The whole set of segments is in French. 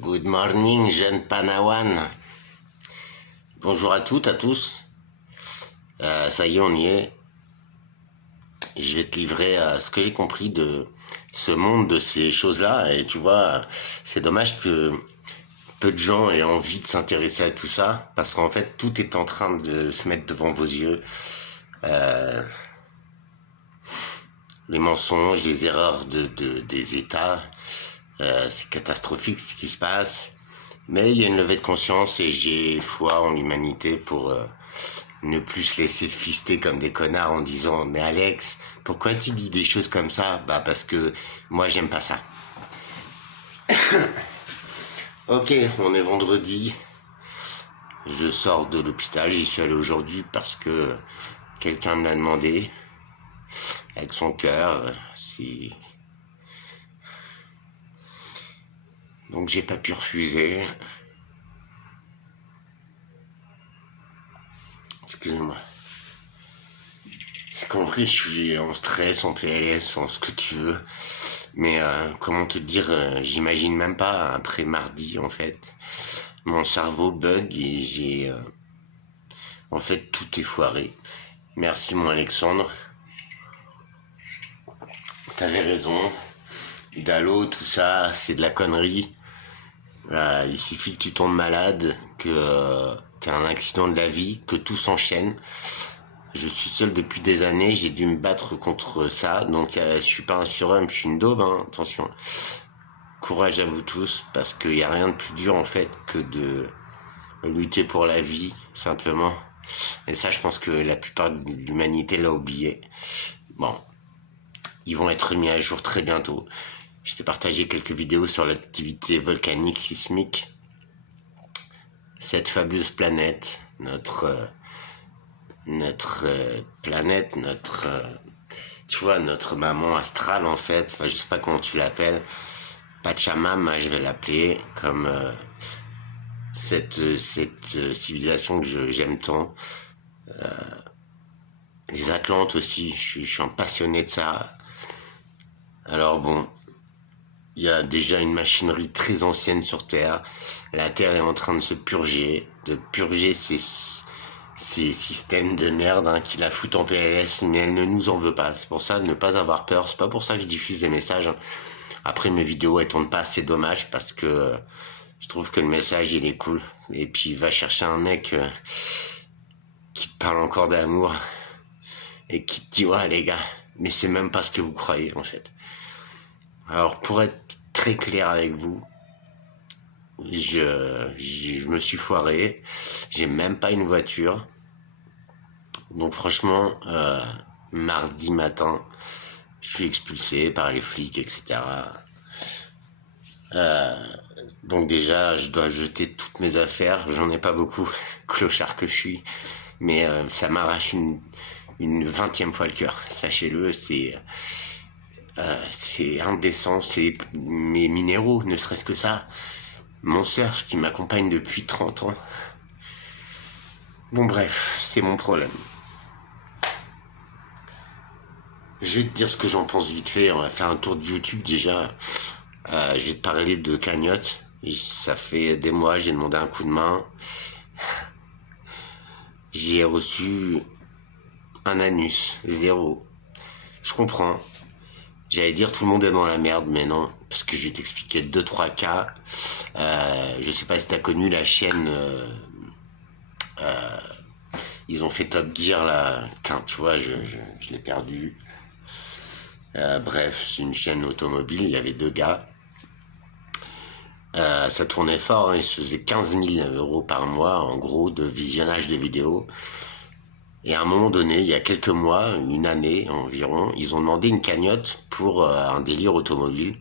Good morning, jeune Panawan. Bonjour à toutes, à tous. Ça y est, on y est. Je vais te livrer ce que j'ai compris de ce monde, de ces choses-là. Et tu vois, c'est dommage que peu de gens aient envie de s'intéresser à tout ça, parce qu'en fait, tout est en train de se mettre devant vos yeux. Les mensonges, les erreurs des États, c'est catastrophique ce qui se passe. Mais il y a une levée de conscience et j'ai foi en l'humanité pour ne plus se laisser fister comme des connards en disant « Mais Alex, pourquoi tu dis des choses comme ça ?» Bah parce que moi j'aime pas ça. Ok, on est vendredi. Je sors de l'hôpital, j'y suis allé aujourd'hui parce que quelqu'un me l'a demandé. Avec son cœur, si... Donc j'ai pas pu refuser. Excusez-moi. C'est compris, je suis en stress, en PLS, en ce que tu veux. Mais comment te dire, j'imagine même pas, après mardi en fait. Mon cerveau bug et j'ai... en fait, tout est foiré. Merci mon Alexandre. T'avais raison. Dalo, tout ça, c'est de la connerie. Il suffit que tu tombes malade, que t'aies un accident de la vie, que tout s'enchaîne. Je suis seul depuis des années, j'ai dû me battre contre ça, donc je suis pas un surhomme, je suis une daube, hein, attention. Courage à vous tous, parce qu'il n'y a rien de plus dur en fait que de lutter pour la vie, simplement. Et ça, je pense que la plupart de l'humanité l'a oublié. Bon, ils vont être mis à jour très bientôt. Je t'ai partagé quelques vidéos sur l'activité volcanique sismique. Cette fabuleuse planète, notre planète, tu vois, notre maman astrale en fait, enfin je sais pas comment tu l'appelles, Pachamama je vais l'appeler, comme cette civilisation que j'aime tant. Les Atlantes aussi, je suis un passionné de ça. Alors bon, il y a déjà une machinerie très ancienne sur Terre, la Terre est en train de se purger, ces systèmes de merde qui la foutent en PLS, mais elle ne nous en veut pas. C'est pour ça de ne pas avoir peur. C'est pas pour ça que je diffuse des messages. Après, mes vidéos, elles tournent pas. C'est dommage parce que je trouve que le message, il est cool. Et puis, va chercher un mec qui te parle encore d'amour et qui te dit, ouais, les gars, mais c'est même pas ce que vous croyez, en fait. Alors, pour être très clair avec vous, je me suis foiré. J'ai même pas une voiture. Donc franchement, mardi matin, je suis expulsé par les flics, etc. Donc déjà, je dois jeter toutes mes affaires. J'en ai pas beaucoup, clochard que je suis. Mais ça m'arrache une 20e fois le cœur. Sachez-le, c'est indécent. C'est mes minéraux, ne serait-ce que ça. Mon surf qui m'accompagne depuis 30 ans. Bon bref, c'est mon problème. Je vais te dire ce que j'en pense vite fait. On va faire un tour de YouTube déjà. Je vais te parler de cagnotte. Ça fait des mois, j'ai demandé un coup de main. J'ai reçu un anus, 0. Je comprends. J'allais dire tout le monde est dans la merde, mais non. Parce que je vais t'expliquer 2-3 cas. Je sais pas si t'as connu la chaîne... ils ont fait Top Gear là. Putain, tu vois, je l'ai perdu. Bref, c'est une chaîne automobile, il y avait 2 gars. Ça tournait fort, hein, ils se faisaient 15 000 € par mois, en gros, de visionnage de vidéos. Et à un moment donné, il y a quelques mois, une année environ, ils ont demandé une cagnotte pour un délire automobile,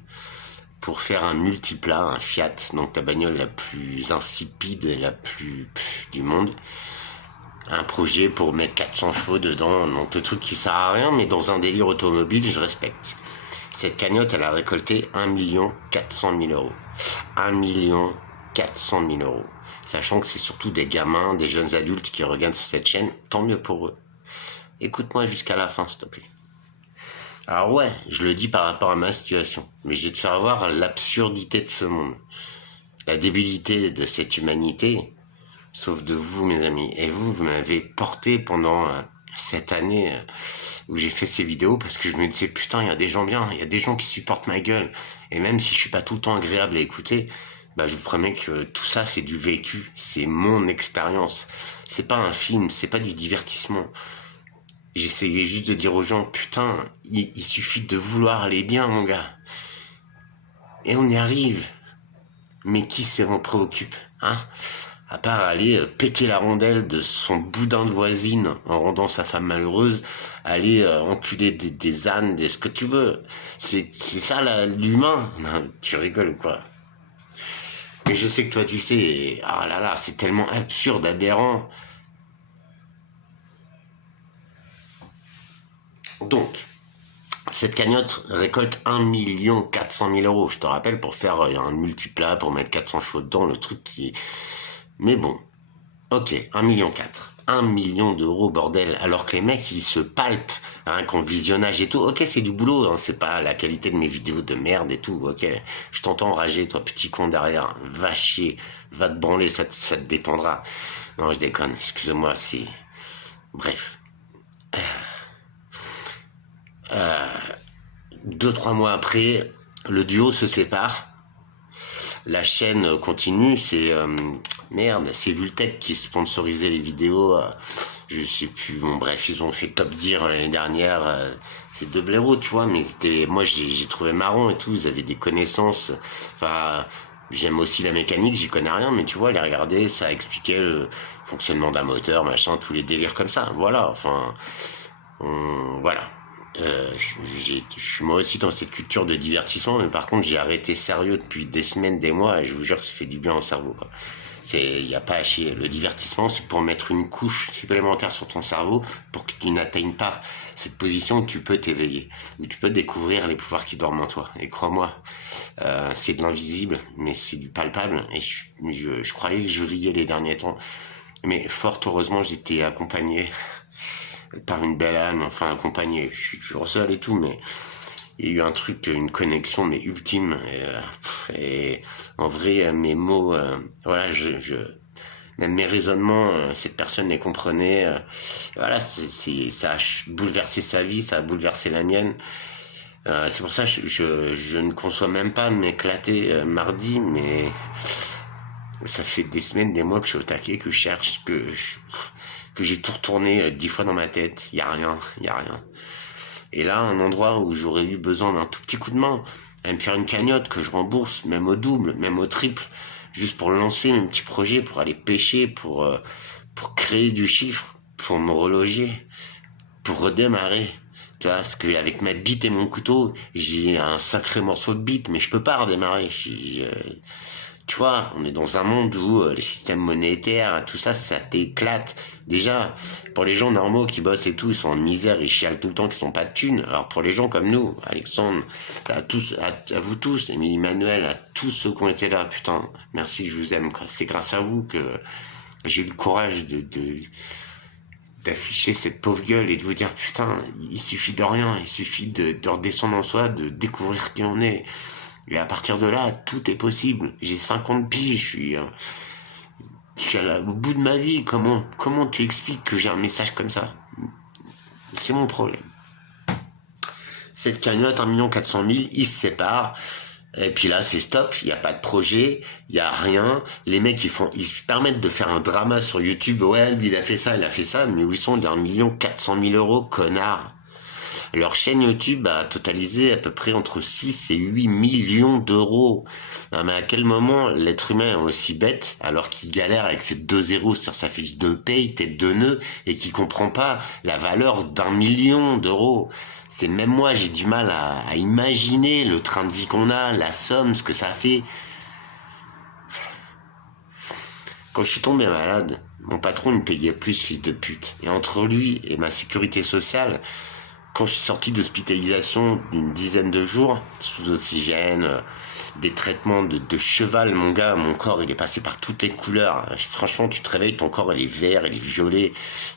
pour faire un multiplat, un Fiat, donc la bagnole la plus insipide et la plus du monde. Un projet pour mettre 400 chevaux dedans, donc le truc qui sert à rien, mais dans un délire automobile, je respecte. Cette cagnotte, elle a récolté 1 400 000 €. 1 400 000 €. Sachant que c'est surtout des gamins, des jeunes adultes qui regardent cette chaîne, tant mieux pour eux. Écoute-moi jusqu'à la fin, s'il te plaît. Alors ouais, je le dis par rapport à ma situation, mais je vais te faire voir l'absurdité de ce monde. la débilité de cette humanité, sauf de vous, mes amis. Et vous m'avez porté pendant cette année où j'ai fait ces vidéos, parce que je me disais, putain, il y a des gens bien, il y a des gens qui supportent ma gueule. Et même si je suis pas tout le temps agréable à écouter, bah, je vous promets que tout ça, c'est du vécu, c'est mon expérience. C'est pas un film, c'est pas du divertissement. J'essayais juste de dire aux gens, putain, il suffit de vouloir aller bien, mon gars. Et on y arrive. Mais qui s'en préoccupe, hein? À part aller péter la rondelle de son boudin de voisine en rendant sa femme malheureuse, aller enculer des ânes, ce que tu veux. C'est ça l'humain. Tu rigoles quoi. Mais je sais que toi tu sais, et, ah là là, c'est tellement absurde, aberrant. Donc, cette cagnotte récolte 1 400 000 euros, je te rappelle, pour faire un multiplat, pour mettre 400 chevaux dedans, le truc qui... Mais bon, ok, 1,4 million. 1 million d'euros, bordel, alors que les mecs, ils se palpent, hein, qu'en visionnage et tout. Ok, c'est du boulot, hein, c'est pas la qualité de mes vidéos de merde et tout, ok. Je t'entends rager, toi, petit con derrière, va chier, va te branler, ça te détendra. Non, je déconne, excuse-moi, c'est... Bref. 2-3 mois après, le duo se sépare. La chaîne continue, c'est... merde, c'est Vultec qui sponsorisait les vidéos. Je sais plus, bon bref, ils ont fait Top Gear l'année dernière. C'est de blaireaux, tu vois, mais c'était... Moi, j'ai trouvé marrant et tout, ils avaient des connaissances. Enfin... J'aime aussi la mécanique, j'y connais rien, mais tu vois, les regarder, ça expliquait le fonctionnement d'un moteur, machin, tous les délires comme ça. Voilà, enfin... voilà. Je suis moi aussi dans cette culture de divertissement, mais par contre j'ai arrêté sérieux depuis des semaines, des mois, et je vous jure que ça fait du bien au cerveau, quoi. Il n'y a pas à chier. Le divertissement, c'est pour mettre une couche supplémentaire sur ton cerveau pour que tu n'atteignes pas cette position où tu peux t'éveiller, où tu peux découvrir les pouvoirs qui dorment en toi. Et crois-moi, c'est de l'invisible, mais c'est du palpable, et je croyais que je riais les derniers temps. Mais fort heureusement, j'étais accompagné par une belle âme, enfin accompagné, je suis toujours seul et tout, mais il y a eu un truc, une connexion, mais ultime, et en vrai, mes mots, voilà, même mes raisonnements, cette personne les comprenait, voilà, ça a bouleversé sa vie, ça a bouleversé la mienne, c'est pour ça que je ne conçois même pas de m'éclater mardi, mais ça fait des semaines, des mois que je suis au taquet, que je cherche, que j'ai tout retourné 10 fois dans ma tête. Y a rien. Et là, un endroit où j'aurais eu besoin d'un tout petit coup de main, à me faire une cagnotte que je rembourse, même au double, même au triple, juste pour lancer mes petits projets, pour aller pêcher, pour créer du chiffre, pour me reloger, pour redémarrer. Tu vois, parce qu'avec ma bite et mon couteau, j'ai un sacré morceau de bite, mais je peux pas redémarrer. Tu vois, on est dans un monde où les systèmes monétaires, tout ça, ça t'éclate. Déjà, pour les gens normaux qui bossent et tout, ils sont en misère, ils chialent tout le temps qu'ils sont pas de thunes. Alors pour les gens comme nous, Alexandre, à vous tous, Émilie Manuel, à tous ceux qui ont été là, putain, merci, je vous aime. C'est grâce à vous que j'ai eu le courage d'afficher cette pauvre gueule et de vous dire, putain, il suffit de rien, il suffit de redescendre en soi, de découvrir qui on est. Et à partir de là, tout est possible. J'ai 50 piges, je suis au bout de ma vie. Comment tu expliques que j'ai un message comme ça? C'est mon problème. Cette cagnotte, 1 400 000, ils se séparent. Et puis là, c'est stop, il n'y a pas de projet, il n'y a rien. Les mecs, ils se permettent de faire un drama sur YouTube. Ouais, lui, il a fait ça, mais où ils sont d'1 400 000 euros, connard. Leur chaîne YouTube a totalisé à peu près entre 6 et 8 millions d'euros. Non, mais à quel moment l'être humain est aussi bête, alors qu'il galère avec ses 2 zéros sur sa fiche de paye, tête de nœud, et qui comprend pas la valeur d'1 million d'euros? C'est même moi, j'ai du mal à imaginer le train de vie qu'on a, la somme, ce que ça fait. Quand je suis tombé malade, mon patron me payait plus, fils de pute. Et entre lui et ma sécurité sociale, quand je suis sorti d'hospitalisation d'une dizaine de jours, sous oxygène, des traitements de cheval, mon gars, mon corps, il est passé par toutes les couleurs. Franchement, tu te réveilles, ton corps, il est vert, il est violet.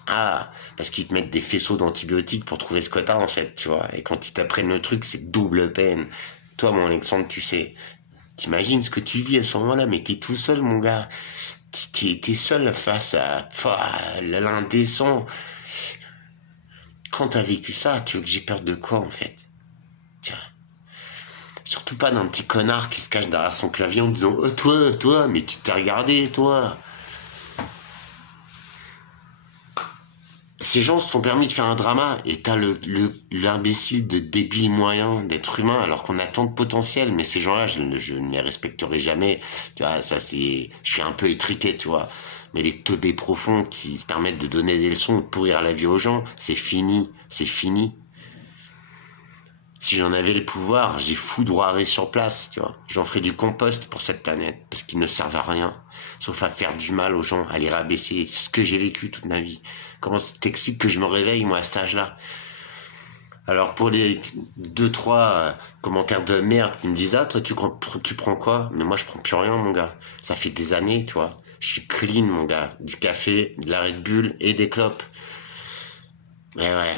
Ah, parce qu'ils te mettent des faisceaux d'antibiotiques pour trouver ce que t'as, en fait, tu vois. Et quand ils t'apprennent le truc, c'est double peine. Toi, mon Alexandre, tu sais, T'imagines ce que tu vis à ce moment-là, mais t'es tout seul, mon gars. T'es seul face à l'indécent. Quand t'as vécu ça, tu veux que j'ai peur de quoi, en fait? Tiens. Surtout pas d'un petit connard qui se cache derrière son clavier en disant « Oh, toi, mais tu t'es regardé, toi !» Ces gens se sont permis de faire un drama et t'as l'imbécile de débile moyen d'être humain alors qu'on a tant de potentiel, mais ces gens-là, je ne les respecterai jamais. Tu vois, ça c'est, je suis un peu étriqué, tu vois. Mais les teubés profonds qui se permettent de donner des leçons, de pourrir la vie aux gens, c'est fini, c'est fini. Si j'en avais le pouvoir, j'y foudroierais sur place, tu vois. J'en ferais du compost pour cette planète, parce qu'ils ne servent à rien, sauf à faire du mal aux gens, à les rabaisser. C'est ce que j'ai vécu toute ma vie. Comment t'expliques que je me réveille, moi, à cet âge-là? Alors, pour les 2-3 commentaires de merde qui me disent « Ah, toi, tu prends quoi ?» Mais moi, je prends plus rien, mon gars. Ça fait des années, tu vois. Je suis clean, mon gars. Du café, de la Red Bull et des clopes. Ouais.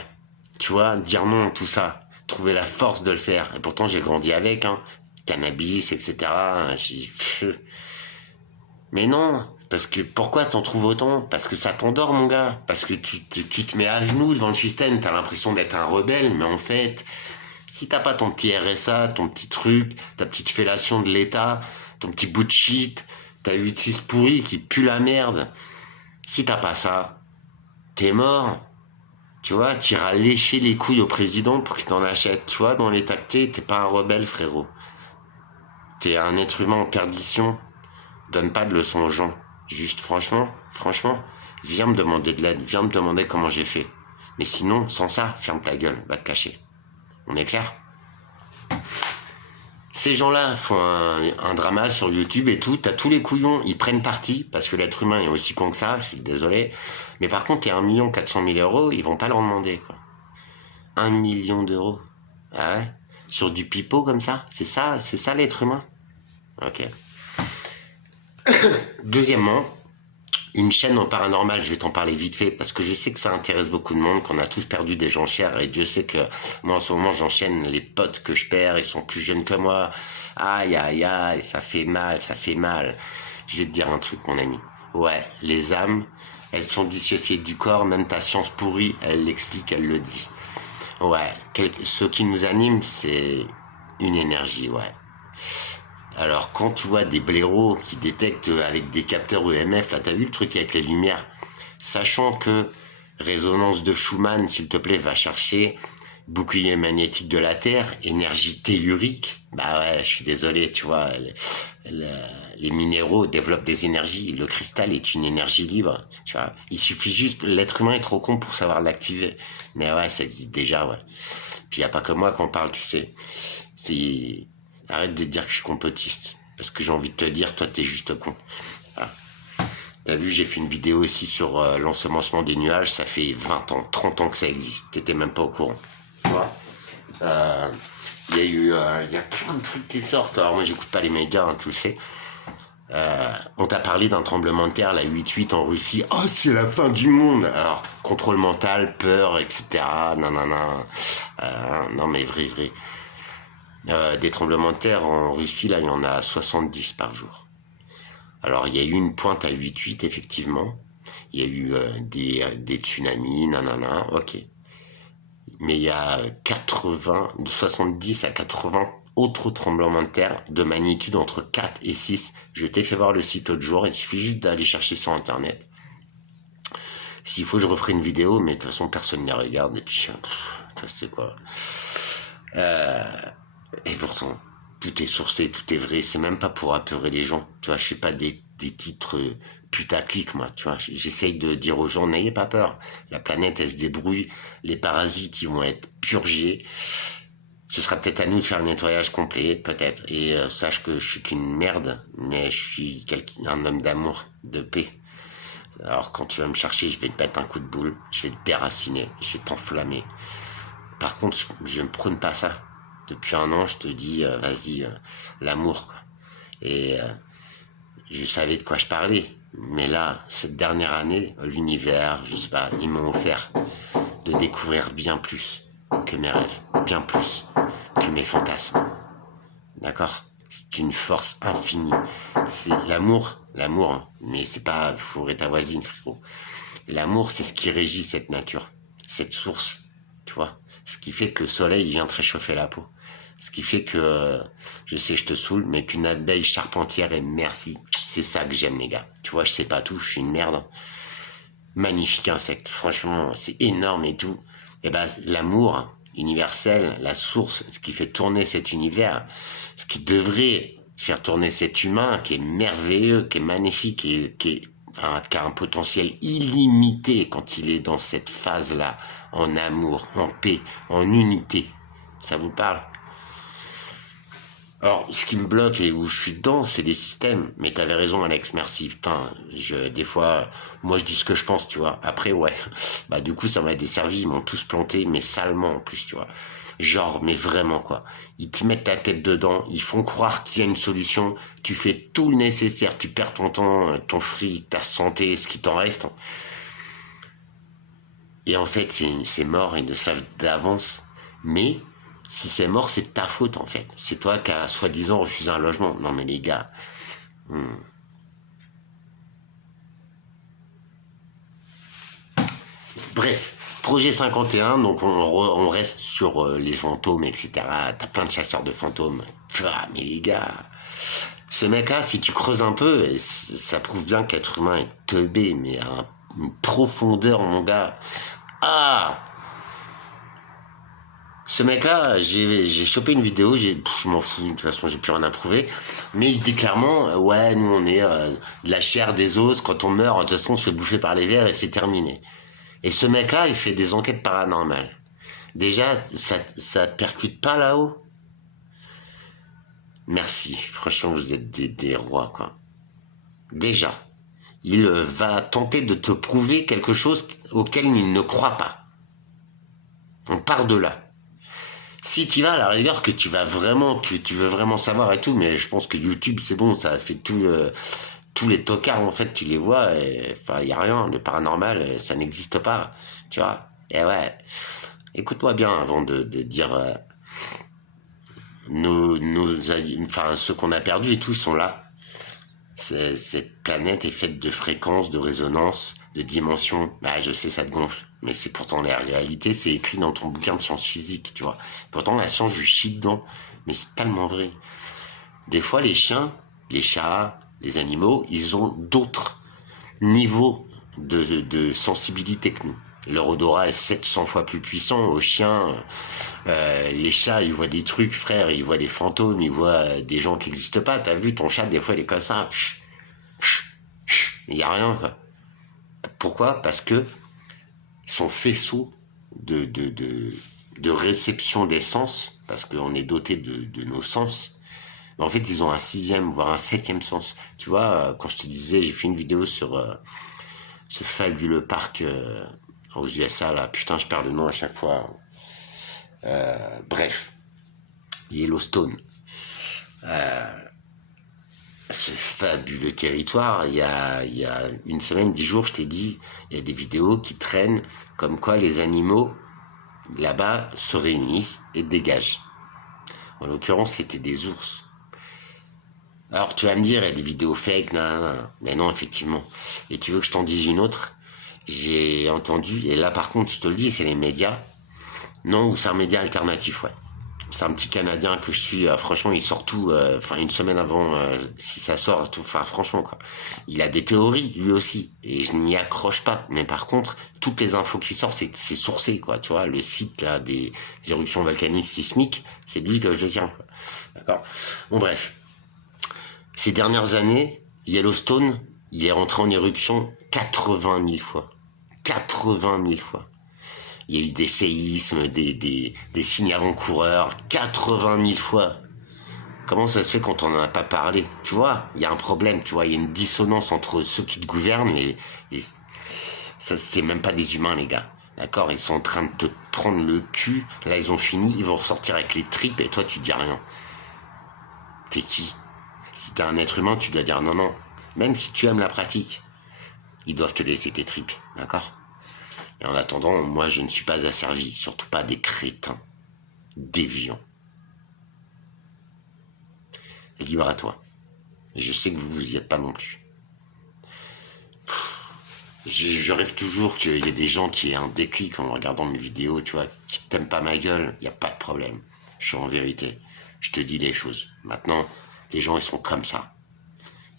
Tu vois, dire non, tout ça. Trouver la force de le faire. Et pourtant, j'ai grandi avec, hein. Cannabis, etc. Mais non, parce que pourquoi t'en trouves autant? Parce que ça t'endort, mon gars. Parce que tu te mets à genoux devant le système. T'as l'impression d'être un rebelle, mais en fait, si t'as pas ton petit RSA, ton petit truc, ta petite fellation de l'État, ton petit bout de shit, ta 8-6 pourri qui pue la merde, si t'as pas ça, t'es mort. Tu vois, t'iras lécher les couilles au président pour qu'il t'en achète. Tu vois, dans l'état que t'es pas un rebelle, frérot. T'es un être humain en perdition. Donne pas de leçons aux gens. Juste, franchement, viens me demander de l'aide. Viens me demander comment j'ai fait. Mais sinon, sans ça, ferme ta gueule. Va te cacher. On est clair? Ces gens-là font un drama sur YouTube et tout, t'as tous les couillons, ils prennent parti, parce que l'être humain est aussi con que ça, je suis désolé. Mais par contre, t'es 1 400 000 euros, ils vont pas leur demander, quoi. 1 million d'euros. Ah ouais? Sur du pipeau comme ça? C'est ça l'être humain? Ok. Deuxièmement, une chaîne en paranormal, je vais t'en parler vite fait, parce que je sais que ça intéresse beaucoup de monde, qu'on a tous perdu des gens chers, et Dieu sait que moi en ce moment j'enchaîne les potes que je perds, ils sont plus jeunes que moi. Aïe, ça fait mal. Je vais te dire un truc, mon ami. Ouais, les âmes, elles sont dissociées du corps, même ta science pourrie, elle l'explique, elle le dit. Ouais, ce qui nous anime, c'est une énergie, ouais. Alors, quand tu vois des blaireaux qui détectent avec des capteurs EMF, là, t'as vu le truc avec les lumières? Sachant que résonance de Schumann, s'il te plaît, va chercher bouclier magnétique de la Terre, énergie tellurique. Bah ouais, je suis désolé, tu vois, les minéraux développent des énergies. Le cristal est une énergie libre, tu vois. Il suffit juste, l'être humain est trop con pour savoir l'activer. Mais ouais, ça existe déjà, ouais. Puis y a pas que moi qu'on parle, tu sais. Arrête de dire que je suis complotiste. Parce que j'ai envie de te dire, toi, t'es juste con. Voilà. T'as vu, j'ai fait une vidéo aussi sur l'ensemencement des nuages. Ça fait 20 ans, 30 ans que ça existe. T'étais même pas au courant. Tu vois, il y a plein de trucs qui sortent. Alors moi, j'écoute pas les médias, hein, tu le sais. On t'a parlé d'un tremblement de terre, la 8-8 en Russie. Oh, c'est la fin du monde. Alors, contrôle mental, peur, etc. Non, mais vrai. Des tremblements de terre en Russie, là, il y en a 70 par jour. Alors, il y a eu une pointe à 8-8, effectivement. Il y a eu des tsunamis, ok. Mais il y a 70 à 80 autres tremblements de terre de magnitude entre 4 et 6. Je t'ai fait voir le site l'autre jour, il suffit juste d'aller chercher sur Internet. S'il faut, je referai une vidéo, mais de toute façon, personne ne les regarde, et puis, ça c'est quoi. Et pourtant, tout est sourcé, tout est vrai, c'est même pas pour apeurer les gens. Tu vois, je fais pas des titres putaclic, moi, tu vois. J'essaye de dire aux gens, n'ayez pas peur. La planète, elle se débrouille, les parasites, ils vont être purgés. Ce sera peut-être à nous de faire le nettoyage complet, peut-être. Et sache que je suis qu'une merde, mais je suis un homme d'amour, de paix. Alors quand tu vas me chercher, je vais te mettre un coup de boule, je vais te déraciner, je vais t'enflammer. Par contre, je ne prône pas ça. Depuis un an, je te dis, vas-y, l'amour, quoi. Et je savais de quoi je parlais. Mais là, cette dernière année, l'univers, je sais pas, ils m'ont offert de découvrir bien plus que mes rêves, bien plus que mes fantasmes. D'accord? C'est une force infinie. C'est l'amour, hein. Mais c'est pas fourrer ta voisine, frérot. L'amour, c'est ce qui régit cette nature, cette source, tu vois. Ce qui fait que le soleil vient te réchauffer la peau. Ce qui fait que, je sais, je te saoule, mais qu'une abeille charpentière et merci. C'est ça que j'aime, les gars. Tu vois, je sais pas tout, je suis une merde. Magnifique insecte, franchement, c'est énorme et tout. Et ben, l'amour universel, la source, ce qui fait tourner cet univers, ce qui devrait faire tourner cet humain qui est merveilleux, qui est magnifique et qui a un potentiel illimité quand il est dans cette phase-là, en amour, en paix, en unité. Ça vous parle? Alors, ce qui me bloque et où je suis dedans, c'est les systèmes. Mais t'avais raison, Alex, merci. Putain, des fois, moi, je dis ce que je pense, tu vois. Après, ouais. Bah, du coup, ça m'a desservi. Ils m'ont tous planté, mais salement, en plus, tu vois. Genre, mais vraiment, quoi. Ils te mettent la tête dedans. Ils font croire qu'il y a une solution. Tu fais tout le nécessaire. Tu perds ton temps, ton fric, ta santé, ce qui t'en reste. Et en fait, c'est mort. Ils le savent d'avance. Mais si c'est mort, c'est de ta faute, en fait. C'est toi qui as soi-disant refusé un logement. Non, mais les gars. Bref, projet 51, donc on reste sur les fantômes, etc. T'as plein de chasseurs de fantômes. Ah, mais les gars, ce mec-là, si tu creuses un peu, ça prouve bien que l'être humain est teubé, mais à une profondeur, mon gars. Ah! Ce mec-là, j'ai chopé une vidéo, je m'en fous, de toute façon j'ai plus rien à prouver, mais il dit clairement, ouais, nous on est de la chair, des os, quand on meurt, de toute façon on se fait bouffer par les vers et c'est terminé. Et ce mec-là, il fait des enquêtes paranormales. Déjà, ça te percute pas là-haut? Merci, franchement vous êtes des rois, quoi. Déjà, il va tenter de te prouver quelque chose auquel il ne croit pas. On part de là. Si tu vas à la rigueur que tu vas vraiment, que tu veux vraiment savoir et tout, mais je pense que YouTube c'est bon, ça a fait tous les tocards en fait, tu les vois, enfin il y a rien, le paranormal ça n'existe pas, tu vois. Et ouais, écoute-moi bien avant de dire enfin ceux qu'on a perdus et tout, ils sont là. Cette planète est faite de fréquences, de résonances, de dimensions. Bah, je sais, ça te gonfle. Mais c'est pourtant la réalité, c'est écrit dans ton bouquin de sciences physiques, tu vois. Pourtant, la science, je chie dedans. Mais c'est tellement vrai. Des fois, les chiens, les chats, les animaux, ils ont d'autres niveaux de sensibilité que nous. Leur odorat est 700 fois plus puissant. Aux chiens, les chats, ils voient des trucs, frère, ils voient des fantômes, ils voient des gens qui n'existent pas. T'as vu, ton chat, des fois, il est comme ça. Il n'y a rien, quoi. Pourquoi? Parce que son faisceau de réception des sens, parce qu'on est doté de nos sens, en fait, ils ont un sixième, voire un septième sens. Tu vois, quand je te disais, j'ai fait une vidéo sur ce fabuleux parc aux USA, là, putain, je perds le nom à chaque fois. Bref, Yellowstone. Ce fabuleux territoire, il y a une semaine, 10 jours, je t'ai dit, il y a des vidéos qui traînent comme quoi les animaux là-bas se réunissent et dégagent. En l'occurrence, c'était des ours. Alors tu vas me dire, il y a des vidéos fake, mais non, effectivement. Et tu veux que je t'en dise une autre? J'ai entendu, et là par contre, je te le dis, c'est les médias. Non, ou c'est un média alternatif, ouais. C'est un petit Canadien que je suis, franchement, il sort tout, enfin une semaine avant, si ça sort, tout, enfin franchement quoi. Il a des théories, lui aussi, et je n'y accroche pas. Mais par contre, toutes les infos qui sortent, c'est sourcé, quoi, tu vois. Le site là des éruptions volcaniques sismiques, c'est de lui que je tiens, quoi. D'accord. Bon bref. Ces dernières années, Yellowstone, il est rentré en éruption 80 000 fois. 80 000 fois. Il y a eu des séismes, des signes avant-coureurs, 80 000 fois. Comment ça se fait quand on n'en a pas parlé? Tu vois, il y a un problème, tu vois, il y a une dissonance entre ceux qui te gouvernent et ça, c'est même pas des humains, les gars. D'accord? Ils sont en train de te prendre le cul. Là, ils ont fini, ils vont ressortir avec les tripes et toi, tu dis rien. T'es qui? Si t'es un être humain, tu dois dire non, non. Même si tu aimes la pratique, ils doivent te laisser tes tripes. D'accord? Et en attendant, moi, je ne suis pas asservi, surtout pas des crétins déviants. libre à toi. Et je sais que vous y êtes pas non plus. Je rêve toujours qu'il y ait des gens qui aient un déclic en regardant mes vidéos, tu vois, qui t'aiment pas ma gueule, il n'y a pas de problème. Je suis en vérité. Je te dis les choses. Maintenant, les gens, ils sont comme ça.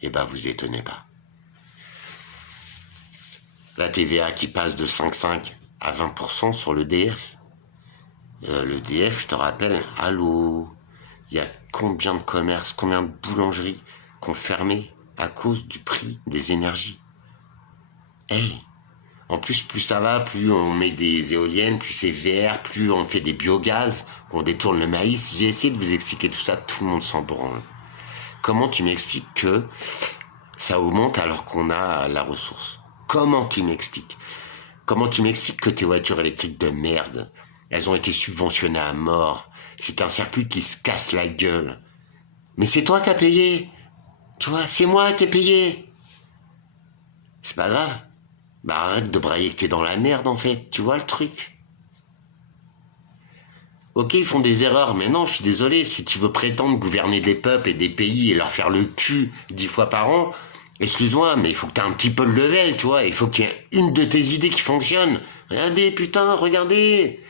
Et ben, vous étonnez pas. La TVA qui passe de 5,5 à 20% sur le DF. Le DF, je te rappelle, allô, il y a combien de commerces, combien de boulangeries qui ont fermé à cause du prix des énergies. Hey, en plus ça va, plus on met des éoliennes, plus c'est vert, plus on fait des biogaz, qu'on détourne le maïs. J'ai essayé de vous expliquer tout ça, tout le monde s'en branle. Comment tu m'expliques que ça augmente alors qu'on a la ressource? Comment tu m'expliques? Comment tu m'expliques que tes voitures électriques de merde, elles ont été subventionnées à mort? C'est un circuit qui se casse la gueule. Mais c'est toi qui as payé. Tu vois, c'est moi qui ai payé. C'est pas grave. Bah arrête de brailler que t'es dans la merde en fait. Tu vois le truc? Ok, ils font des erreurs, mais non, je suis désolé. Si tu veux prétendre gouverner des peuples et des pays et leur faire le cul 10 fois par an, excuse-moi, mais il faut que t'aies un petit peu le level, tu vois. Il faut qu'il y ait une de tes idées qui fonctionne. Regardez, putain, regardez.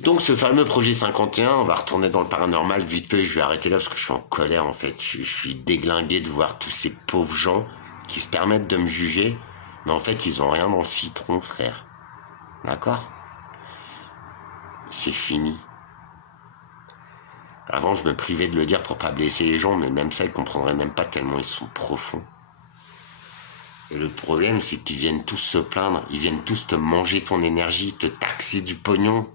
Donc ce fameux projet 51, on va retourner dans le paranormal vite fait, je vais arrêter là parce que je suis en colère en fait. Je suis déglingué de voir tous ces pauvres gens qui se permettent de me juger, mais en fait ils ont rien dans le citron, frère. D'accord? C'est fini. Avant je me privais de le dire pour pas blesser les gens, mais même ça ils comprendraient même pas tellement ils sont profonds. Et le problème c'est qu'ils viennent tous se plaindre, ils viennent tous te manger ton énergie, te taxer du pognon.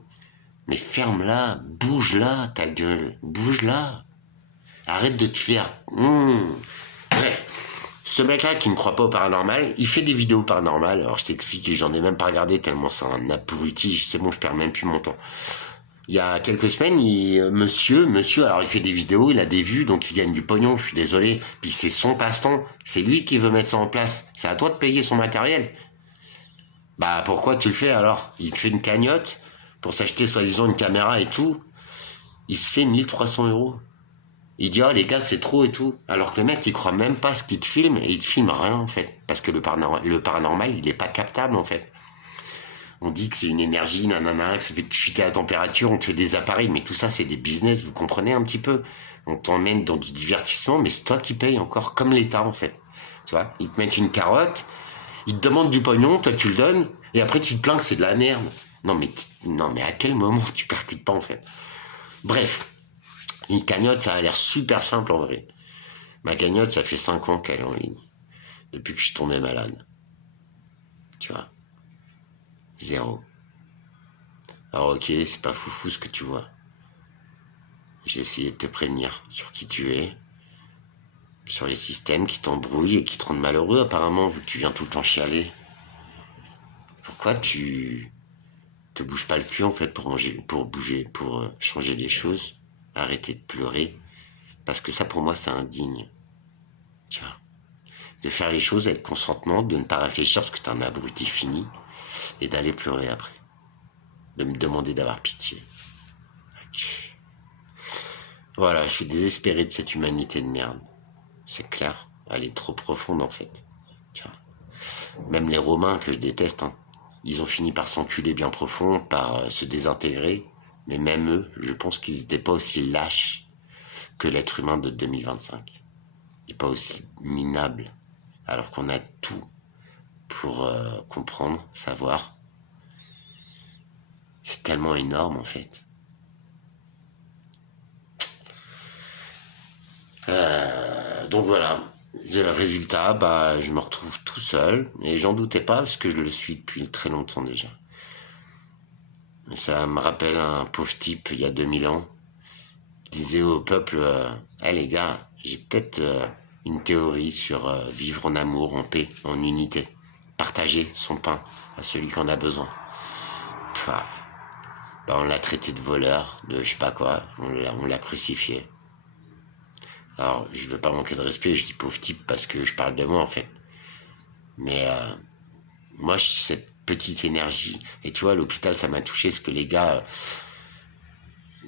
Mais ferme-la, bouge-la, ta gueule, bouge-la. Arrête de te faire... Bref, ce mec-là qui ne croit pas au paranormal, il fait des vidéos paranormales. Alors je t'explique, et j'en ai même pas regardé tellement c'est un abruti. C'est bon, je perds même plus mon temps. Il y a quelques semaines, monsieur, alors il fait des vidéos, il a des vues, donc il gagne du pognon, je suis désolé. Puis c'est son passe-temps, c'est lui qui veut mettre ça en place. C'est à toi de payer son matériel. Bah pourquoi tu le fais alors? Il te fait une cagnotte pour s'acheter soi-disant une caméra et tout, il se fait 1300 €. Il dit, oh les gars, c'est trop et tout. Alors que le mec, il croit même pas ce qu'il te filme, et il te filme rien, en fait. Parce que le paranormal, il est pas captable, en fait. On dit que c'est une énergie, nanana, que ça fait chuter la température, on te fait des appareils, mais tout ça, c'est des business, vous comprenez un petit peu? On t'emmène dans du divertissement, mais c'est toi qui payes encore, comme l'État, en fait. Tu vois, ils te mettent une carotte, ils te demandent du pognon, toi tu le donnes, et après tu te plains que c'est de la merde. Non mais à quel moment tu percutes pas en fait? Bref, une cagnotte ça a l'air super simple en vrai. Ma cagnotte ça fait 5 ans qu'elle est en ligne. Depuis que je suis tombé malade. Tu vois? 0. Alors ok, c'est pas foufou ce que tu vois. J'ai essayé de te prévenir sur qui tu es, sur les systèmes qui t'embrouillent et qui te rendent malheureux apparemment vu que tu viens tout le temps chialer. Pourquoi tu te bouges pas le cul en fait pour changer les choses, arrêter de pleurer, parce que ça pour moi c'est indigne, tu vois, de faire les choses avec consentement, de ne pas réfléchir parce que t'es un abruti fini, et d'aller pleurer après, de me demander d'avoir pitié. Voilà, je suis désespéré de cette humanité de merde, c'est clair, elle est trop profonde en fait, tu vois. Même les Romains que je déteste, hein, ils ont fini par s'enculer bien profond, par se désintégrer. Mais même eux, je pense qu'ils n'étaient pas aussi lâches que l'être humain de 2025. Et pas aussi minable. Alors qu'on a tout pour comprendre, savoir. C'est tellement énorme en fait. Donc voilà. Le résultat, bah, je me retrouve tout seul, et j'en doutais pas, parce que je le suis depuis très longtemps déjà. Mais ça me rappelle un pauvre type, il y a 2000 ans, qui disait au peuple, hey, les gars, j'ai peut-être une théorie sur vivre en amour, en paix, en unité. Partager son pain à celui qui en a besoin. Bah, on l'a traité de voleur, de je sais pas quoi, on l'a crucifié. Alors, je veux pas manquer de respect, je dis pauvre type parce que je parle de moi en fait. Mais moi, cette petite énergie, et tu vois, l'hôpital, ça m'a touché, parce que les gars,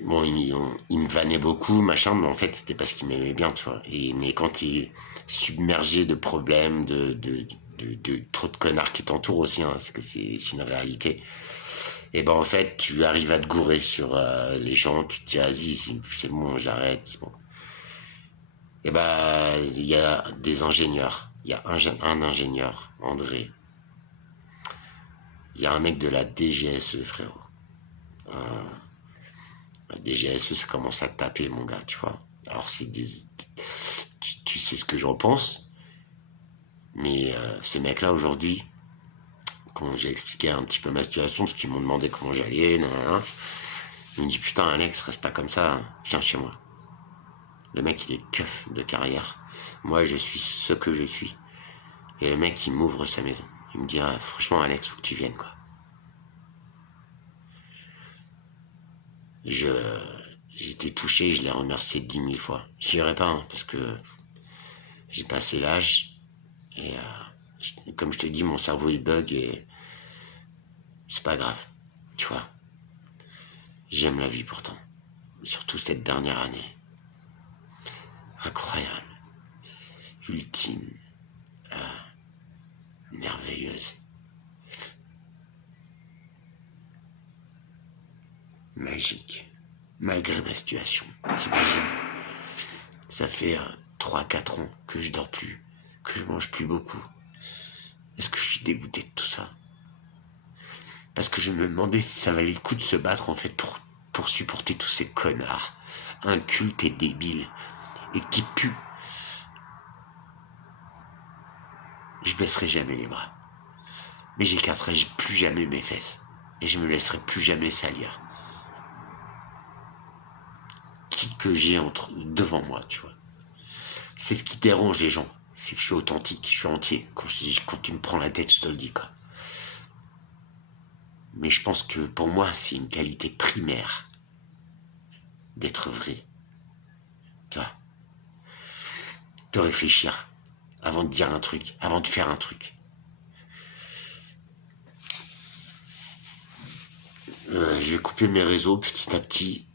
bon, il me vannait beaucoup, machin, mais en fait, c'était parce qu'il m'aimait bien, tu vois. Mais quand t'es submergé de problèmes, de trop de connards qui t'entourent aussi, hein, parce que c'est une réalité, et ben en fait, tu arrives à te gourer sur les gens, tu te dis, vas-y, c'est bon, j'arrête, c'est bon. Et ben, il y a des ingénieurs. Il y a un ingénieur, André. Il y a un mec de la DGSE, frérot. La DGSE, ça commence à te taper, mon gars, tu vois. Alors, tu sais ce que j'en pense, mais ces mecs-là, aujourd'hui, quand j'ai expliqué un petit peu ma situation, parce qu'ils m'ont demandé comment j'allais, ils m'ont dit, putain, Alex, reste pas comme ça, hein. Viens chez moi. Le mec, il est keuf de carrière. Moi, je suis ce que je suis. Et le mec, il m'ouvre sa maison. Il me dit, ah, franchement, Alex, faut que tu viennes, quoi. J'ai été touché, je l'ai remercié 10 000 fois. J'irai pas, hein, parce que j'ai passé l'âge. Et comme je te dis, mon cerveau, il bug et c'est pas grave. Tu vois, j'aime la vie pourtant. Surtout cette dernière année. Incroyable. Ultime. Merveilleuse. Magique. Malgré ma situation. T'imagines? Ça fait 3-4 ans que je dors plus, que je mange plus beaucoup. Est-ce que je suis dégoûté de tout ça? Parce que je me demandais si ça valait le coup de se battre en fait pour supporter tous ces connards incultes et débiles et qui puent. Je baisserai jamais les bras. Mais j'écarterai plus jamais mes fesses. Et je me laisserai plus jamais salir. Qui que j'ai devant moi, tu vois. C'est ce qui dérange les gens. C'est que je suis authentique, je suis entier. Quand tu me prends la tête, je te le dis, quoi. Mais je pense que pour moi, c'est une qualité primaire d'être vrai. Tu vois. De réfléchir avant de dire un truc, avant de faire un truc. Je vais couper mes réseaux petit à petit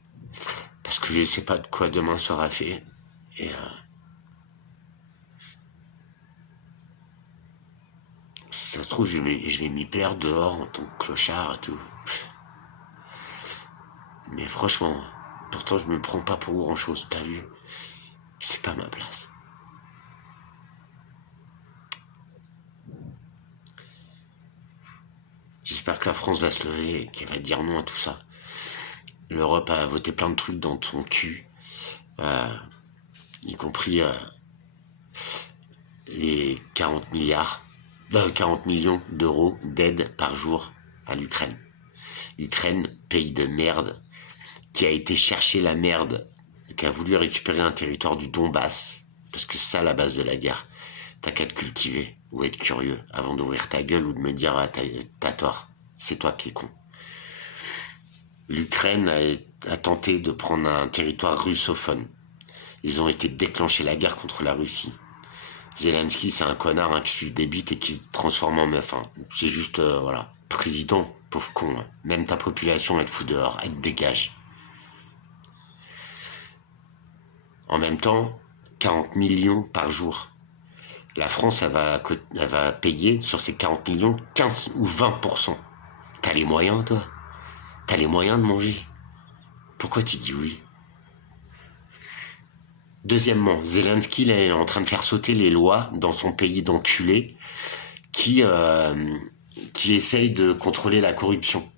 parce que je ne sais pas de quoi demain sera fait. Et si ça se trouve, je vais m'y plaire dehors en tant que clochard et tout. Mais franchement, pourtant je me prends pas pour grand chose, t'as vu? C'est pas ma place. J'espère que la France va se lever et qu'elle va dire non à tout ça. L'Europe a voté plein de trucs dans son cul, y compris les 40 millions d'euros d'aide par jour à l'Ukraine. L'Ukraine, pays de merde, qui a été chercher la merde, qui a voulu récupérer un territoire du Donbass, parce que c'est ça la base de la guerre. T'as qu'à te cultiver ou être curieux avant d'ouvrir ta gueule ou de me dire ah, t'as tort. C'est toi qui es con. L'Ukraine a tenté de prendre un territoire russophone. Ils ont été déclencher la guerre contre la Russie. Zelensky, c'est un connard hein, qui suce des bites et qui se transforme en meuf. Hein. C'est juste, voilà. Président, pauvre con. Hein. Même ta population, elle te fout dehors, elle te dégage. En même temps, 40 millions par jour. La France, elle va payer sur ces 40 millions 15 ou 20%. T'as les moyens, toi? T'as les moyens de manger? Pourquoi tu dis oui? Deuxièmement, Zelensky là, est en train de faire sauter les lois dans son pays d'enculé qui essaye de contrôler la corruption.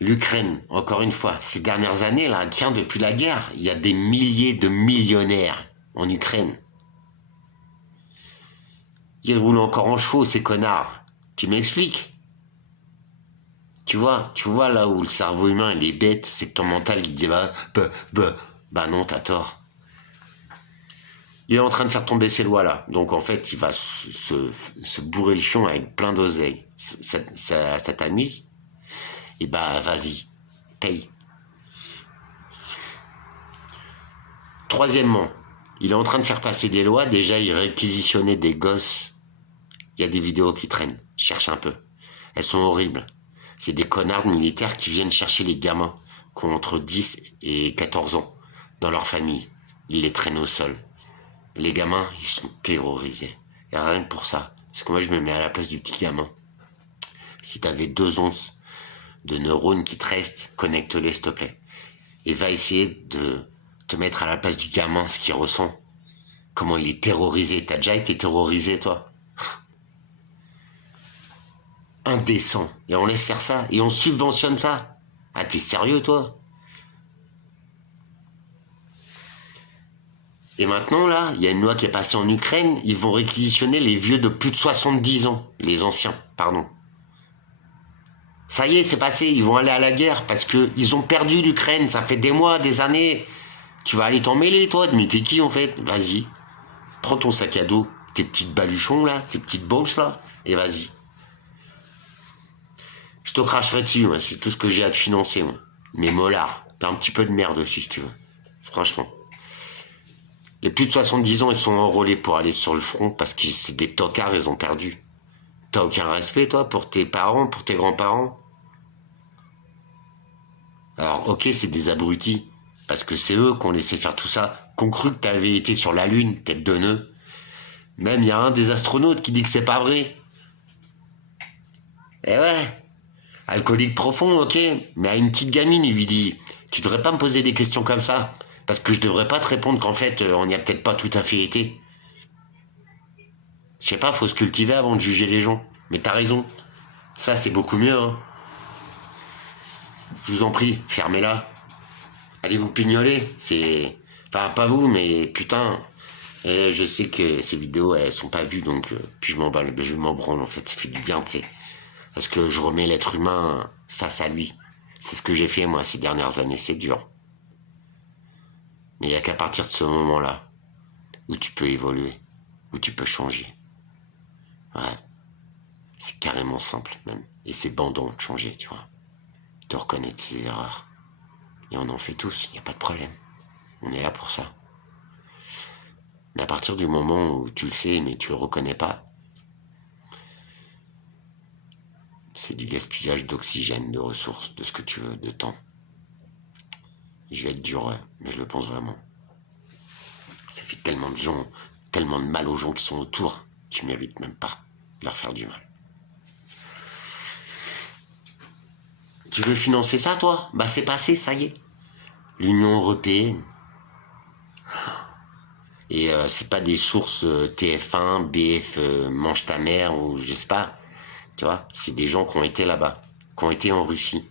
L'Ukraine, encore une fois, ces dernières années, là, tiens, depuis la guerre, il y a des milliers de millionnaires en Ukraine. Ils roulent encore en chevaux, ces connards. Tu m'expliques? Tu vois là où le cerveau humain il est bête, c'est que ton mental il te dit bah non, t'as tort. Il est en train de faire tomber ces lois là, donc en fait il va se bourrer le fion avec plein d'oseille. Ça t'amuse? Et bah vas-y, paye. Troisièmement, il est en train de faire passer des lois, déjà il réquisitionnait des gosses. Il y a des vidéos qui traînent, cherche un peu. Elles sont horribles. C'est des connards militaires qui viennent chercher les gamins qui ont entre 10 et 14 ans dans leur famille. Ils les traînent au sol. Les gamins, ils sont terrorisés. Et rien que pour ça. Parce que moi, je me mets à la place du petit gamin. Si t'avais 2 onces de neurones qui te restent, connecte-les, s'il te plaît. Et va essayer de te mettre à la place du gamin, ce qu'il ressent. Comment il est terrorisé. T'as déjà été terrorisé, toi? Indécent. Et on laisse faire ça. Et on subventionne ça. Ah, t'es sérieux, toi? Et maintenant, là, il y a une loi qui est passée en Ukraine. Ils vont réquisitionner les vieux de plus de 70 ans. Les anciens, pardon. Ça y est, c'est passé. Ils vont aller à la guerre parce qu'ils ont perdu l'Ukraine. Ça fait des mois, des années. Tu vas aller t'en mêler, toi. Mais t'es qui, en fait? Vas-y. Prends ton sac à dos, tes petites baluchons, là, tes petites bolses, là, et vas-y. Je te cracherai dessus, moi. C'est tout ce que j'ai à te financer, moi. Mais molard, t'as un petit peu de merde aussi, si tu veux. Franchement. Les plus de 70 ans, ils sont enrôlés pour aller sur le front parce que c'est des tocards, ils ont perdu. T'as aucun respect, toi, pour tes parents, pour tes grands-parents? Alors, ok, c'est des abrutis, parce que c'est eux qui ont laissé faire tout ça, qui ont cru que t'avais été sur la Lune, tête de nœud. Même, il y a un des astronautes qui dit que c'est pas vrai. Eh ouais, alcoolique profond, ok, mais à une petite gamine, il lui dit, tu devrais pas me poser des questions comme ça, parce que je devrais pas te répondre qu'en fait, on n'y a peut-être pas tout à fait été. Je sais pas, faut se cultiver avant de juger les gens. Mais t'as raison, ça c'est beaucoup mieux, hein. Je vous en prie, fermez-la. Allez vous pignoler, c'est... Enfin, pas vous, mais putain... Et je sais que ces vidéos, elles sont pas vues, donc... puis je m'en branle, en fait, ça fait du bien, tu sais. Parce que je remets l'être humain face à lui. C'est ce que j'ai fait, moi, ces dernières années, c'est dur. Mais il n'y a qu'à partir de ce moment-là, où tu peux évoluer, où tu peux changer. Ouais, c'est carrément simple, même. Et c'est bandant de changer, tu vois. De reconnaître ses erreurs. Et on en fait tous, il n'y a pas de problème. On est là pour ça. Mais à partir du moment où tu le sais, mais tu le reconnais pas, c'est du gaspillage d'oxygène, de ressources, de ce que tu veux, de temps. Je vais être dur, ouais, mais je le pense vraiment. Ça fait tellement de gens, tellement de mal aux gens qui sont autour, tu mérites même pas de leur faire du mal. Tu veux financer ça, toi? Bah c'est passé, ça y est. L'Union européenne. Et c'est pas des sources TF1, BF, Mange ta mère ou je sais pas. Tu vois, c'est des gens qui ont été là-bas, qui ont été en Russie,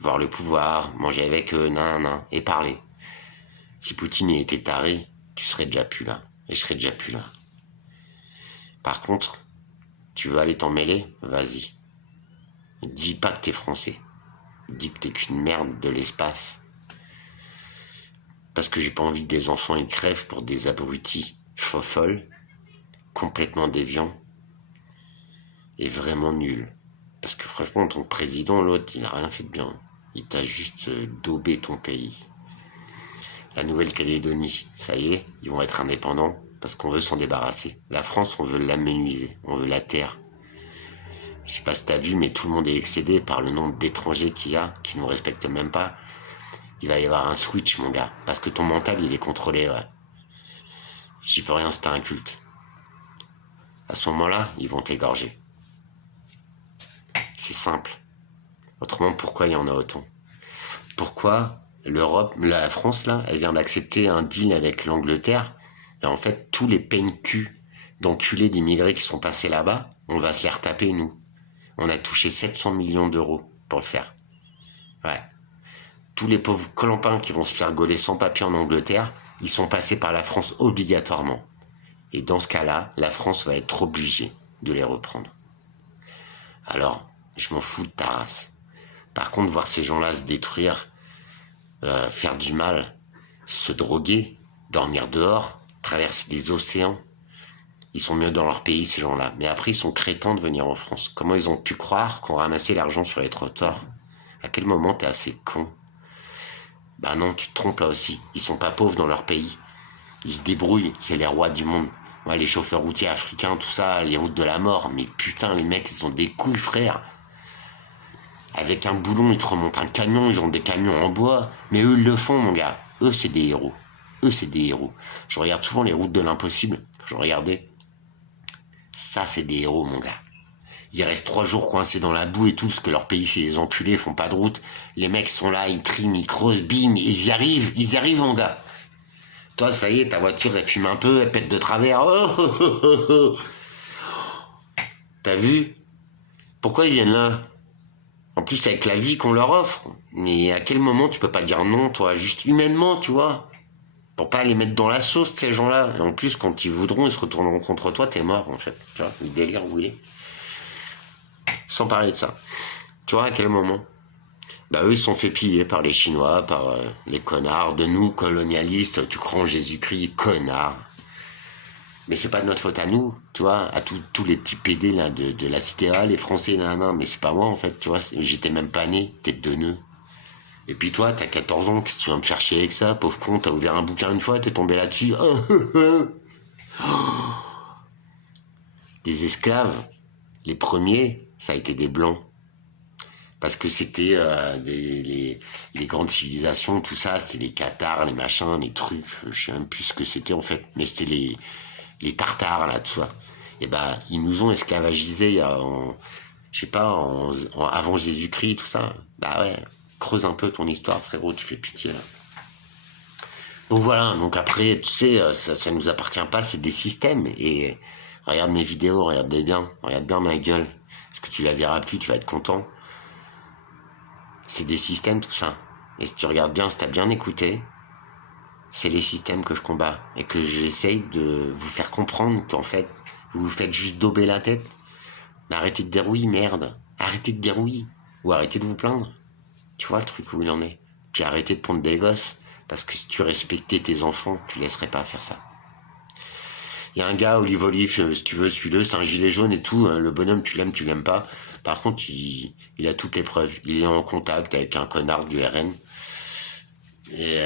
voir le pouvoir, manger avec eux, nan, et parler. Si Poutine était taré, tu serais déjà plus là, et je serais déjà plus là. Par contre, tu veux aller t'en mêler? Vas-y. Dis pas que t'es français. Dis que t'es qu'une merde de l'espace. Parce que j'ai pas envie que des enfants ils crèvent pour des abrutis folles, complètement déviants et vraiment nuls. Parce que franchement, ton président, l'autre, il a rien fait de bien. Il t'a juste daubé ton pays. La Nouvelle-Calédonie, ça y est, ils vont être indépendants parce qu'on veut s'en débarrasser. La France, on veut l'amenuiser, on veut la terre. Je sais pas si t'as vu, mais tout le monde est excédé par le nombre d'étrangers qu'il y a, qui nous respectent même pas. Il va y avoir un switch, mon gars, parce que ton mental, il est contrôlé, ouais. J'y peux rien, c'est un culte. À ce moment-là, ils vont t'égorger. C'est simple. Autrement, pourquoi il y en a autant? Pourquoi l'Europe, la France, là, elle vient d'accepter un deal avec l'Angleterre, et en fait, tous les peines-culs d'enculés d'immigrés qui sont passés là-bas, on va se les retaper, nous. On a touché 700 millions d'euros pour le faire. Ouais. Tous les pauvres colompins qui vont se faire gauler sans papier en Angleterre, ils sont passés par la France obligatoirement. Et dans ce cas-là, la France va être obligée de les reprendre. Alors, je m'en fous de ta race. Par contre, voir ces gens-là se détruire, faire du mal, se droguer, dormir dehors, traverser des océans, ils sont mieux dans leur pays, ces gens-là. Mais après, ils sont crétins de venir en France. Comment ils ont pu croire qu'on ramassait l'argent sur les trottoirs? À quel moment t'es assez con? Bah non, tu te trompes là aussi. Ils sont pas pauvres dans leur pays. Ils se débrouillent, c'est les rois du monde. Ouais, les chauffeurs routiers africains, tout ça, les routes de la mort. Mais putain, les mecs, ils ont des couilles, frère. Avec un boulon, ils te remontent un camion, ils ont des camions en bois. Mais eux, ils le font, mon gars. Eux, c'est des héros. Eux, c'est des héros. Je regarde souvent les routes de l'impossible. Je regardais. Ça, c'est des héros, mon gars. Ils restent 3 jours coincés dans la boue et tout, parce que leur pays, c'est les enculés, ils font pas de route. Les mecs sont là, ils triment, ils creusent, bim, ils y arrivent, mon gars. Toi, ça y est, ta voiture, elle fume un peu, elle pète de travers. Oh. T'as vu? Pourquoi ils viennent là? En plus, avec la vie qu'on leur offre. Mais à quel moment tu peux pas dire non, toi? Juste humainement, tu vois? Pour pas les mettre dans la sauce, ces gens-là. Et en plus, quand ils voudront, ils se retourneront contre toi, t'es mort, en fait. Tu vois, le délire où il est. Sans parler de ça. Tu vois à quel moment? Bah eux, ils se sont fait piller par les Chinois, par les connards de nous, colonialistes. Tu crois en Jésus-Christ, connard. Mais c'est pas de notre faute à nous, tu vois, à tous les petits PD là, de la cité A, les Français, nan, mais c'est pas moi en fait, tu vois, j'étais même pas né, tête de nœud. Et puis toi, t'as 14 ans, qu'est-ce que tu vas me faire chier avec ça, pauvre con, t'as ouvert un bouquin une fois, t'es tombé là-dessus. Des esclaves, les premiers, ça a été des blancs. Parce que c'était les grandes civilisations, tout ça, c'était les Cathares, les machins, les trucs, je sais même plus ce que c'était en fait, mais c'était les Tartares là, tu vois. Et ben, ils nous ont esclavagisés je sais pas, avant Jésus-Christ, tout ça. Bah ouais, creuse un peu ton histoire, frérot, tu fais pitié là. Donc voilà, donc après, tu sais, ça nous appartient pas, c'est des systèmes. Et regarde mes vidéos, regarde bien ma gueule. Parce que tu la verras plus, tu vas être content. C'est des systèmes tout ça. Et si tu regardes bien, si t'as bien écouté, c'est les systèmes que je combats. Et que j'essaye de vous faire comprendre qu'en fait, vous vous faites juste dauber la tête. Mais arrêtez de dérouiller, merde. Arrêtez de dérouiller. Ou arrêtez de vous plaindre. Tu vois le truc où il en est. Puis arrêtez de prendre des gosses. Parce que si tu respectais tes enfants, tu laisserais pas faire ça. Il y a un gars, Olive Olive, si tu veux, suis-le, c'est un gilet jaune et tout. Le bonhomme, tu l'aimes pas. Par contre, il a toutes les preuves. Il est en contact avec un connard du RN. Et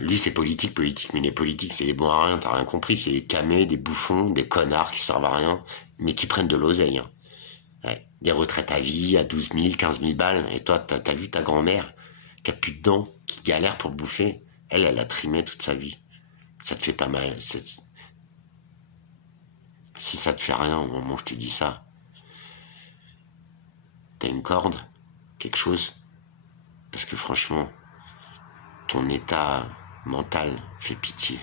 lui, c'est politique. Mais les politiques, c'est des bons à rien, t'as rien compris. C'est des camés, des bouffons, des connards qui servent à rien, mais qui prennent de l'oseille. Hein. Ouais. Des retraites à vie, à 12 000, 15 000 balles. Et toi, t'as vu ta grand-mère, qui a plus de dents, qui galère pour bouffer. Elle a trimé toute sa vie. Ça te fait pas mal. Si ça te fait rien au moment où je te dis ça, t'as une corde, quelque chose. Parce que franchement, ton état mental fait pitié.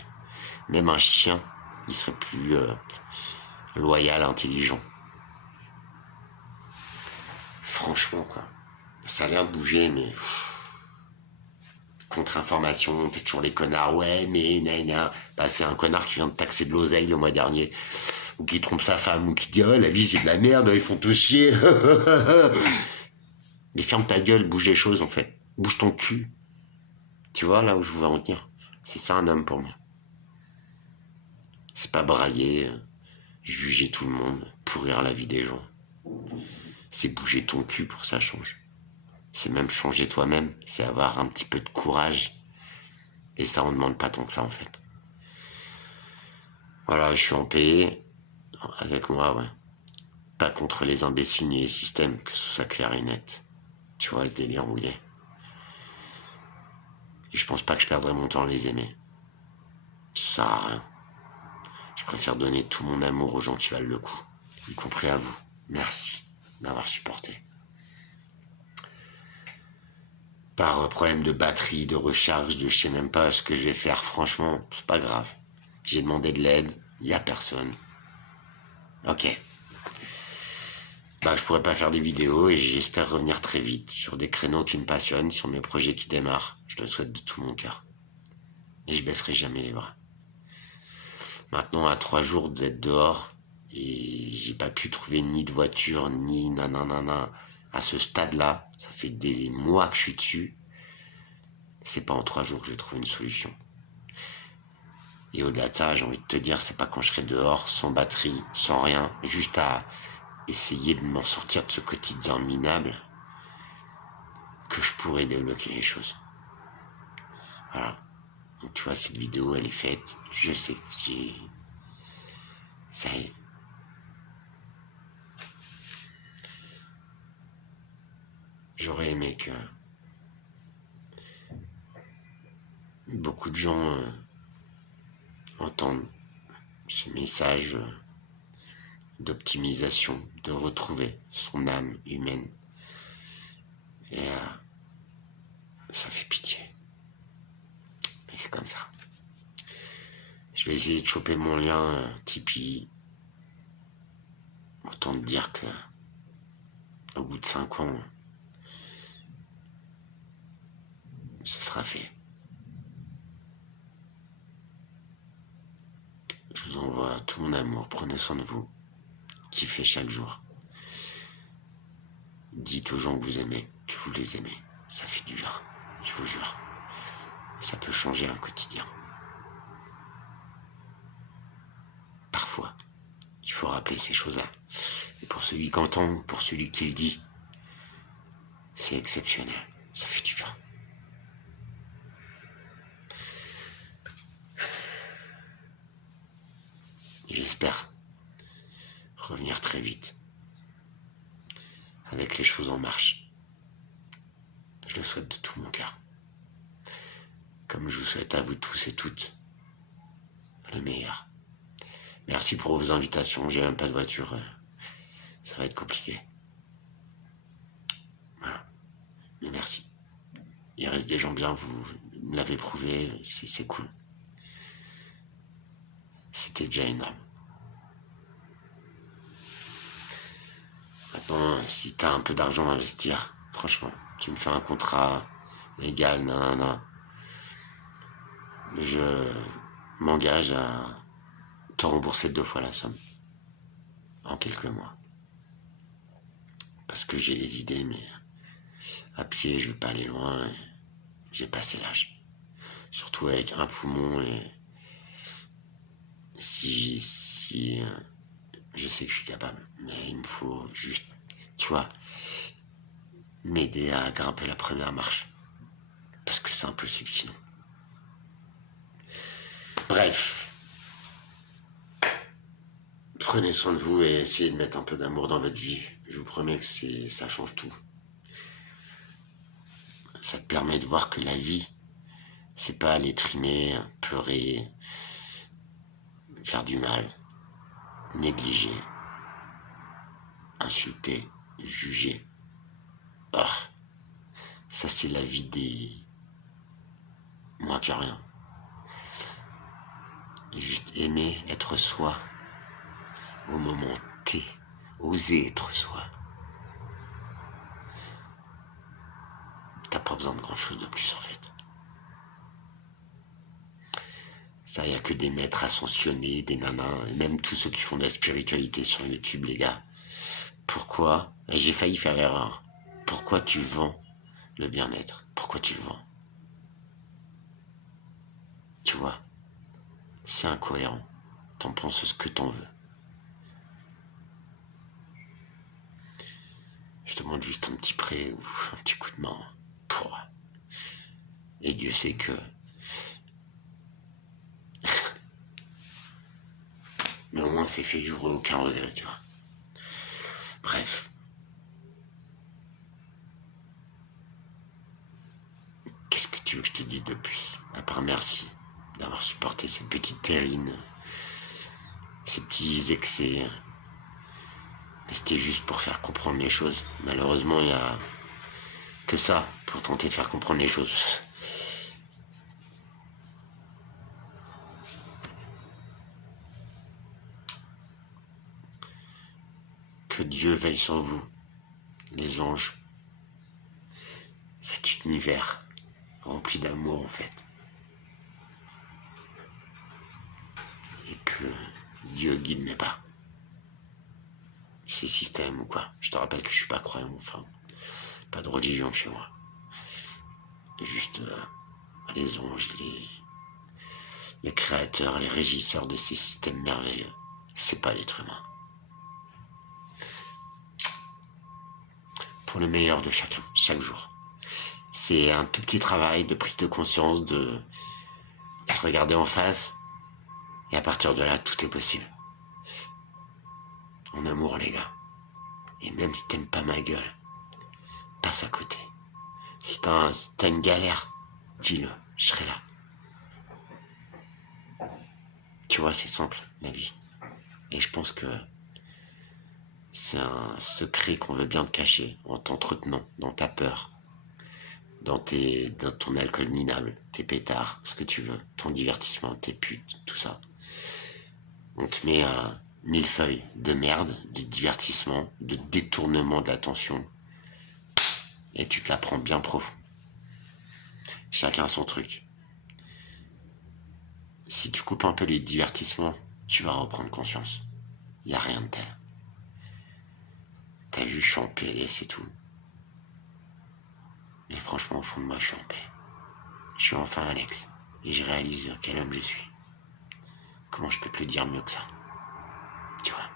Même un chien, il serait plus loyal, intelligent. Franchement, quoi. Ça a l'air de bouger, mais... Contre-information, t'es toujours les connards. Ouais, mais nana. Bah, c'est un connard qui vient de taxer de l'oseille le mois dernier. Ou qui trompe sa femme, ou qui dit « Oh, la vie, c'est de la merde, ils font tous chier. » Mais ferme ta gueule, bouge les choses, en fait. Bouge ton cul. Tu vois, là où je veux en venir. C'est ça, un homme, pour moi. C'est pas brailler, juger tout le monde, pourrir la vie des gens. C'est bouger ton cul pour que ça change. C'est même changer toi-même. C'est avoir un petit peu de courage. Et ça, on ne demande pas tant que ça, en fait. Voilà, je suis en paix. Avec moi, ouais. Pas contre les imbéciles ni les systèmes, que ce soit clair et net. Tu vois le délire où il est. Et je pense pas que je perdrai mon temps à les aimer. Ça sert à rien. Je préfère donner tout mon amour aux gens qui valent le coup. Y compris à vous. Merci d'avoir supporté. Par problème de batterie, de recharge, de je sais même pas ce que je vais faire, franchement, c'est pas grave. J'ai demandé de l'aide, y a personne. Ok. Bah, je pourrais pas faire des vidéos et j'espère revenir très vite sur des créneaux qui me passionnent, sur mes projets qui démarrent. Je le souhaite de tout mon cœur. Et je baisserai jamais les bras. Maintenant, à 3 jours d'être dehors, et j'ai pas pu trouver ni de voiture, ni nanana. À ce stade-là, ça fait des mois que je suis dessus. C'est pas en 3 jours que je vais trouver une solution. Et au-delà de ça, j'ai envie de te dire, c'est pas quand je serai dehors, sans batterie, sans rien, juste à essayer de m'en sortir de ce quotidien minable, que je pourrais débloquer les choses. Voilà. Donc tu vois, cette vidéo, elle est faite. Je sais que ça y est. J'aurais aimé que beaucoup de gens entendent ce message d'optimisation, de retrouver son âme humaine. Et ça fait pitié. Mais c'est comme ça. Je vais essayer de choper mon lien Tipeee. Autant te dire que au bout de 5 ans, ce sera fait. Je vous envoie tout mon amour. Prenez soin de vous. Kiffez chaque jour. Dites aux gens que vous aimez, que vous les aimez. Ça fait du bien, je vous jure. Ça peut changer un quotidien. Parfois, il faut rappeler ces choses-là. Et pour celui qui entend, pour celui qui le dit, c'est exceptionnel. Ça fait du bien. J'espère revenir très vite, avec les choses en marche. Je le souhaite de tout mon cœur. Comme je vous souhaite à vous tous et toutes le meilleur. Merci pour vos invitations. J'ai même pas de voiture. Ça va être compliqué. Voilà. Mais merci. Il reste des gens bien, vous me l'avez prouvé, c'est cool. C'était déjà énorme. Maintenant, si t'as un peu d'argent à investir, franchement, tu me fais un contrat légal, nanana. Je m'engage à te rembourser 2 fois la somme en quelques mois. Parce que j'ai les idées, mais à pied, je vais pas aller loin. J'ai passé l'âge. Surtout avec un poumon et si je sais que je suis capable, mais il me faut juste, tu vois, m'aider à grimper la première marche. Parce que c'est impossible sinon. Bref. Prenez soin de vous et essayez de mettre un peu d'amour dans votre vie. Je vous promets que ça change tout. Ça te permet de voir que la vie, c'est pas aller trimer, pleurer, faire du mal, négliger, insulter, juger. Ah, ça c'est la vie des moins que rien. Juste aimer être soi au moment T, oser être soi. T'as pas besoin de grand chose de plus en fait. Ça, y a que des maîtres ascensionnés, des nanas, et même tous ceux qui font de la spiritualité sur YouTube, les gars. Pourquoi, et j'ai failli faire l'erreur, pourquoi tu vends le bien-être? Pourquoi tu le vends? Tu vois, c'est incohérent. T'en penses ce que t'en veux. Je te demande juste un petit prêt ou un petit coup de main. Et Dieu sait que... Mais au moins c'est fait, j'aurai aucun regret, tu vois. Bref. Qu'est-ce que tu veux que je te dise de plus? À part merci d'avoir supporté cette petite terrine, ces petits excès. Mais c'était juste pour faire comprendre les choses. Malheureusement, il y a que ça pour tenter de faire comprendre les choses. Que Dieu veille sur vous, les anges. Cet univers rempli d'amour en fait. Et que Dieu guide mes pas. Ces systèmes ou quoi. Je te rappelle que je suis pas croyant, enfin, pas de religion chez moi. Juste les anges, les créateurs, les régisseurs de ces systèmes merveilleux. C'est pas l'être humain. Pour le meilleur de chacun, chaque jour. C'est un tout petit travail de prise de conscience, de se regarder en face. Et à partir de là, tout est possible. En amour, les gars. Et même si t'aimes pas ma gueule, passe à côté. Si t'as une galère, dis-le, je serai là. Tu vois, c'est simple, la vie. Et je pense que c'est un secret qu'on veut bien te cacher en t'entretenant dans ta peur, dans ton alcool minable, tes pétards, ce que tu veux, ton divertissement, tes putes, tout ça. On te met 1000 feuilles de merde, de divertissement, de détournement de l'attention, et tu te la prends bien profond. Chacun son truc. Si tu coupes un peu les divertissements, tu vas reprendre conscience. Il n'y a rien de tel. T'as vu, je suis en PLS et tout. Mais franchement, au fond de moi, je suis en paix. Je suis enfin Alex. Et je réalise quel homme je suis. Comment je peux te le dire mieux que ça? Tu vois.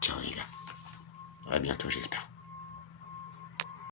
Ciao les gars. À bientôt, j'espère.